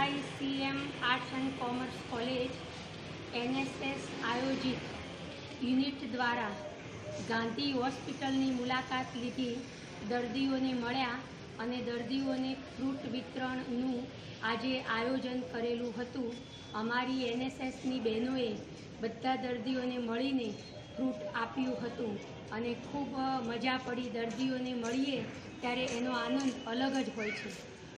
SICM arts and commerce college NSS आयोजित unit દ્વારા ગાંધી હોસ્પિટલની મુલાકાત લીધી, દર્દીઓને મળ્યા અને દર્દીઓને ફ્રૂટ વિતરણનું આજે આયોજન કરેલું હતું. અમારી NSSની બહેનોએ બધા દર્દીઓને મળીને ફ્રૂટ આપ્યું હતું અને ખૂબ મજા પડી. દર્દીઓને મળીએ ત્યારે એનો આનંદ અલગ જ હોય છે.